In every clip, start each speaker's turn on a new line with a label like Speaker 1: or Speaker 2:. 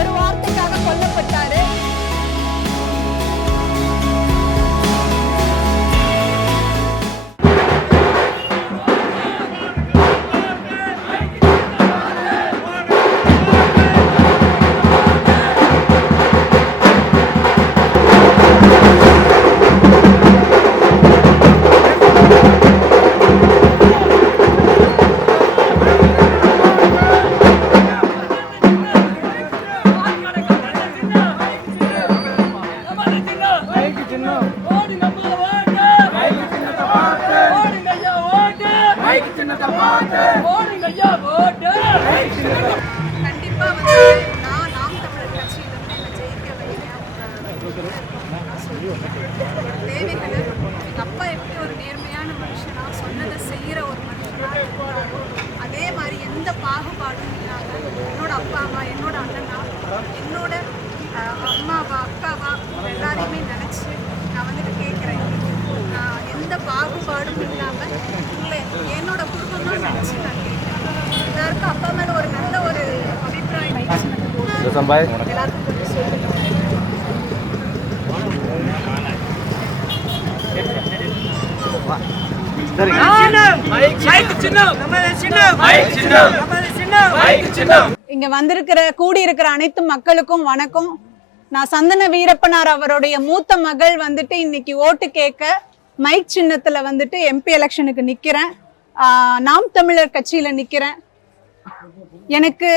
Speaker 1: ഒരു വാർത്ത
Speaker 2: கண்டிப்பா வந்து நான் நாம் தமிழர் கட்சியில வந்து என்ன ஜெயிக்க வைக்கிறேன் தேவைகளை எங்க அப்பா எப்படி ஒரு நேர்மையான மனுஷனா சொன்னதை செய்யற ஒரு மனுஷனா அதே மாதிரி எந்த பாகுபாடும் இல்லாத என்னோட அப்பா அம்மா என்னோட அண்ணனா என்னோட அம்மாவா எந்த பாகுபாடும் இல்லாமல் உங்களை என்னோட நினச்சி நான் கேட்குறேன் எல்லாருக்கும் அப்பா மேலே ஒரு நல்ல ஒரு அபிப்பிராயம் எல்லாருக்கும் கொஞ்சம்
Speaker 3: இங்க வந்திருக்கிற கூடி இருக்கிற அனைத்து மக்களுக்கும் வணக்கம். நான் சந்தன வீரப்பனார் அவருடைய மூத்த மகள் வந்துட்டு இன்னைக்கு ஓட்டு கேட்க மைக் சின்னத்தில் வந்துட்டு எம்பி எலெக்ஷனுக்கு நிற்கிறேன் நாம் தமிழர் கட்சியில் நிற்கிறேன் எனக்கு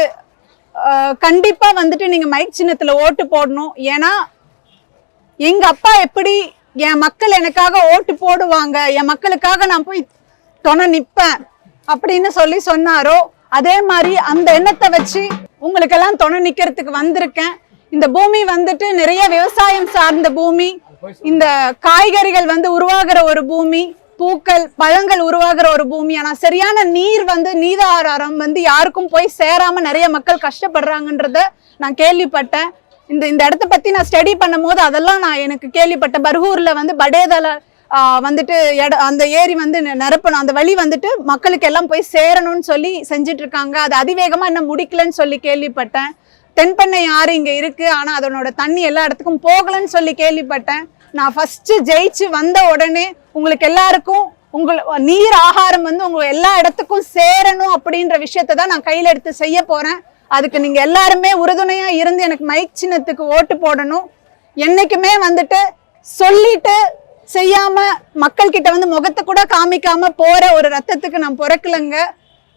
Speaker 3: கண்டிப்பாக வந்துட்டு நீங்கள் மைக் சின்னத்தில் ஓட்டு போடணும். ஏன்னா எங்கள் அப்பா எப்படி என் மக்கள் எனக்காக ஓட்டு போடுவாங்க என் மக்களுக்காக நான் போய் துணை நிற்பேன் அப்படின்னு சொல்லி சொன்னாரோ அதே மாதிரி அந்த எண்ணத்தை வச்சு உங்களுக்கெல்லாம் துணை நிற்கிறதுக்கு வந்திருக்கேன். இந்த பூமி வந்துட்டு நிறைய விவசாயம் சார்ந்த பூமி. இந்த காய்கறிகள் வந்து உருவாகிற ஒரு பூமி பூக்கள் பழங்கள் உருவாகிற ஒரு பூமி. ஆனா சரியான நீர் வந்து நீதாரம் வந்து யாருக்கும் போய் சேராம நிறைய மக்கள் கஷ்டப்படுறாங்கன்றத நான் கேள்விப்பட்டேன். இந்த இந்த இடத்த பத்தி நான் ஸ்டடி பண்ணும்போது அதெல்லாம் நான் எனக்கு கேள்விப்பட்டேன். பர்கூர்ல வந்து படேதல வந்துட்டு இட அந்த ஏரி வந்து நிரப்பணும். அந்த வழி வந்துட்டு மக்களுக்கு எல்லாம் போய் சேரணும்னு சொல்லி செஞ்சுட்டு இருக்காங்க அது அதிவேகமா இன்னும் முடிக்கலன்னு சொல்லி கேள்விப்பட்டேன். தென்பண்ணை ஆறு இங்க இருக்கு. ஆனா அதனோட தண்ணி எல்லா இடத்துக்கும் போகலன்னு சொல்லி கேள்விப்பட்டேன். நான் ஃபஸ்ட்டு ஜெயிச்சு வந்த உடனே உங்களுக்கு எல்லாருக்கும் உங்கள் நீர் ஆகாரம் வந்து உங்க எல்லா இடத்துக்கும் சேரணும் அப்படின்ற விஷயத்தை தான் நான் கையில் எடுத்து செய்ய போறேன். அதுக்கு நீங்க எல்லாருமே உறுதுணையா இருந்து எனக்கு மைக் சின்னத்துக்கு ஓட்டு போடணும். என்னைக்குமே வந்துட்டு சொல்லிட்டு செய்யாம மக்கள் கிட்ட வந்து முகத்தை கூட காமிக்காம போற ஒரு ரத்தத்துக்கு நான் பிறக்கலங்க.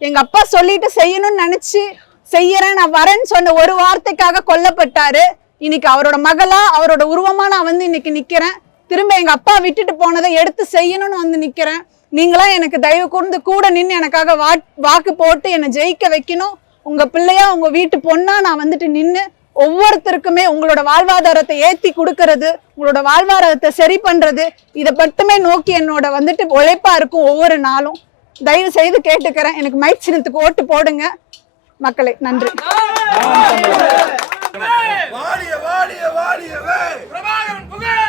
Speaker 3: எங்க அப்பா சொல்லிட்டு செய்யணும்னு நினைச்சு செய்யறேன். நான் வரேன்னு சொன்ன ஒரு வார்த்தைக்காக கொல்லப்பட்டாரு. இன்னைக்கு அவரோட மகளா அவரோட உருவமா நான் வந்து இன்னைக்கு நிக்கிறேன். திரும்ப எங்க அப்பா விட்டுட்டு போனதை எடுத்து செய்யணும்னு வந்து நிக்கிறேன். நீங்களாம் எனக்கு தயவு கூர்ந்து கூட நின்று எனக்காக வா வாக்கு போட்டு என்னை ஜெயிக்க வைக்கணும். உங்க பிள்ளையா உங்க வீட்டு பொண்ணா நான் வந்துட்டு நின்று ஒவ்வொருத்தருக்குமே உங்களோட வாழ்வாதாரத்தை ஏத்தி கொடுக்கறது உங்களோட வாழ்வாதாரத்தை சரி பண்றது இதை மட்டுமே நோக்கி என்னோட வந்துட்டு உழைப்பா இருக்கும் ஒவ்வொரு நாளும். தயவு செய்து கேட்டுக்கிறேன். எனக்கு மைச்சினத்துக்கு ஓட்டு போடுங்க. மக்களே நன்றி.
Speaker 4: வாடிய வாடிய வாடியவே.
Speaker 1: பிரபாகரன் புகழ்!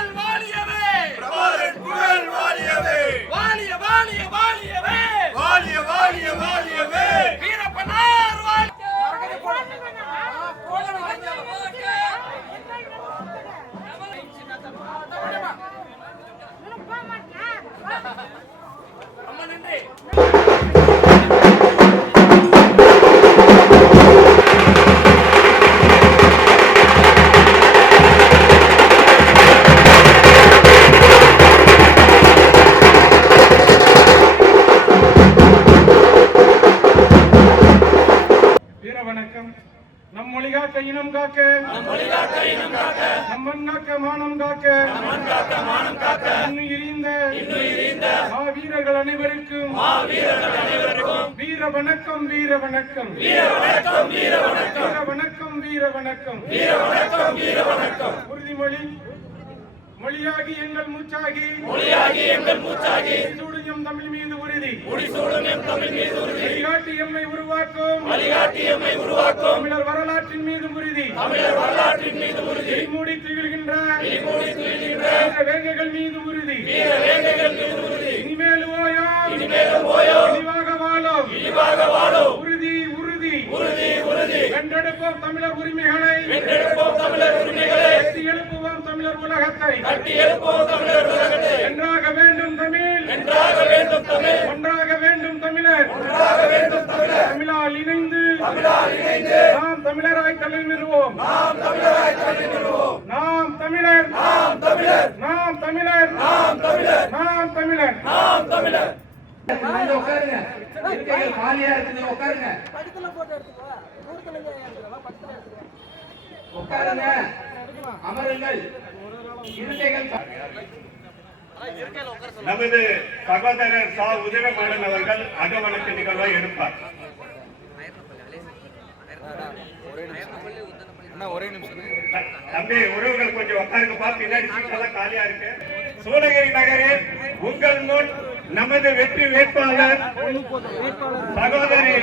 Speaker 5: வணக்கம் நம் மொழி காக்க இனம் காக்க. நம் மொழி காக்க இனம் காக்க. நம்மன் காக்க மானம் காக்க. நம்மன் காக்க மானம் காக்க. இன்னும் இரிந்த. இன்னும் இரிந்த. மா வீரர்கள் அனைவருக்கும். மா வீரர்கள் அனைவருக்கும். வீர வணக்கம் வீர வணக்கம். வீர வணக்கம் வீர வணக்கம். வீர வணக்கம் வீர வணக்கம். வீர வணக்கம் வீர வணக்கம். உறுதிமொழி. மொழியாகி எங்கள் மூச்சாகி. மொழியாகி எங்கள் மூச்சாகி. சூடும் எம் தமிழ் மீது உறுதி. முடிசூடும் எம் தமிழ் மீது உறுதி. வழிகாட்டி எம்மை உருவாக்கும். வழிகாட்டி எம்மை உருவாக்கும். தமிழர் வரலாற்றின் மீது உறுதி. தமிழர் வரலாற்றின் மீது உறுதி. மூடி திகழ்கின்ற மூடி திகழ்கின்ற வேங்கைகள் மீது உறுதி. வேங்கைகள் மீது உறுதி. இனிமேல் ஓயோ இனிமேல் ஓயோ இழிவாக வாழும். இழிவாக வாழும். உறுதி உறுதி. உறுதி உறுதி. வென்றெடுப்போம் தமிழர் உரிமைகளை. தமிழர் உலகத்தை கட்டி எழுப்புவோம் தமிழர் உலகத்தை. வென்றாக வேண்டும் தமிழ். வென்றாக வேண்டும் தமிழ். ஒன்றாக வேண்டும் தமிழர். ஒன்றாக வேண்டும் தமிழர். தமிழால் இணைந்து தமிழால் இணைந்து நாம் தமிழராய் தலை நிறுவோம் நாம் தமிழராய் தலை நிறுவோம் நாம் தமிழர். நாம் தமிழர். நாம் தமிழர். நாம் தமிழர். நாம் தமிழர். நாம் தமிழர்.
Speaker 6: உட்காருங்க. இருக்கைகள் காலியா இருக்குது உட்காருங்க. உட்காருங்க. அமருங்கள். இருக்கைகள்
Speaker 7: நமது சகோதரர் சா. உதயமாறன் அவர்கள் அகவணக்கு நிகழ்வை எடுப்பார். தம்பி உறவுகள் கொஞ்சம் உட்காருங்கப்பா. பின்னாடி சீட்டெல்லாம் காலியா இருக்கு. சூளகிரி நகரில் உங்கள் முன் நமது வெற்றி வேட்பாளர் சகோதரி